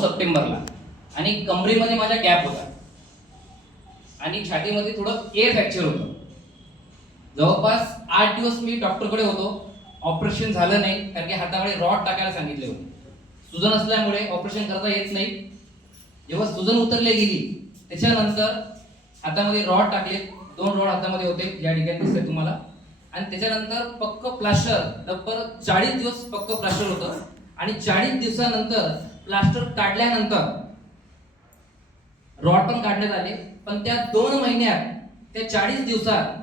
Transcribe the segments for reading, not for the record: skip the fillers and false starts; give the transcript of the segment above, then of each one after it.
सप्टेंबरला आणि कमरेमध्ये माझ्या गॅप होता आणि छातीमध्ये थोडं एअर फ्रॅक्चर होतं. जवळपास 8 दिवस मी डॉक्टरकडे होतो. ऑपरेशन झालं नाही कारण की हातामध्ये रॉड टाकायला सांगितले होते. सुजन असल्यामुळे ऑपरेशन करता येत नाही. जेव्हा सुजन उतरली गेली त्याच्यानंतर हातामध्ये रॉड टाकले. 2 रॉड हातामध्ये होते या ठिकाणी दिसतंय तुम्हाला. आणि त्याच्यानंतर पक्क प्लास्टर तब्बल 40 दिवस पक्क प्लास्टर होतं आणि 40 दिवसानंतर प्लास्टर काढल्यानंतर रॉड पण काढण्यात आले. पण त्या 2 महिन्यात त्या 40 दिवसात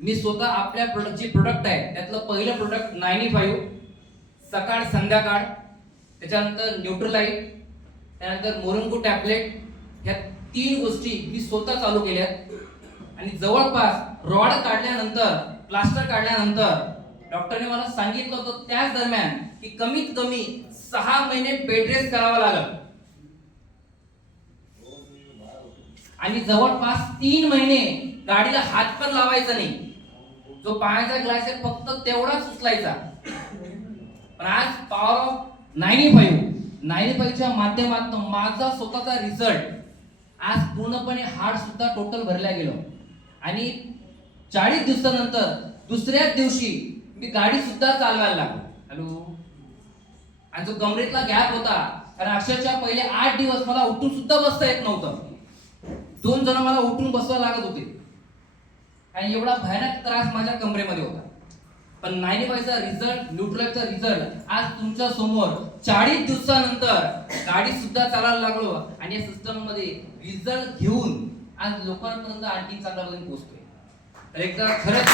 मी स्वतः आपल्या प्रोडक्टची प्रोडक्ट आहे त्यातलं पहिलं प्रोडक्ट 95 सकाळ संध्याकाळ, त्याच्यानंतर न्यूट्रलाइट, त्यानंतर मोरंगो टॅबलेट, ह्या 3 गोष्टी मी स्वतः चालू केल्यात. आणि जवळपास रॉड काढल्यानंतर प्लास्टर काढल्यानंतर डॉक्टरने मला सांगितलं होतं त्याच दरम्यान की कमीत कमी 6 महिने बेड रेस्ट करावा लागेल आणि जवळपास 3 महिने गाडीला हात पण लावायचा नाही. जो पाण्याचा ग्लास आहे फक्त तेवढाच उचलायचा. पण आज पॉवर ऑफ 95 च्या माध्यमातून माझा स्वतःचा रिझल्ट आज पूर्णपणे हार्ट सुद्धा टोटल भरल्या गेलो आणि 40 दिवसानंतर दुसऱ्याच दिवशी मी गाडी सुद्धा चालवायला लागलो. हॅलो. आणि जो कमरेतला गॅप होता कारण अक्षरशः पहिले 8 दिवस मला उठून सुद्धा बसता येत नव्हतं. 2 जण मला उठून बसवा लागत होते आणि एवढा भयानक त्रास माझ्या कमरेमध्ये होता. पण 95 चा रिझल्ट, न्यूट्रलचा रिझल्ट आज तुमच्या समोर 40 दिवसानंतर गाडी सुद्धा चालायला लागलो आणि या सिस्टम मध्ये रिझल्ट घेऊन आज लोकांपर्यंत आणखी चांगल्यापर्यंत पोहोचतोय. तर एकदा खरंच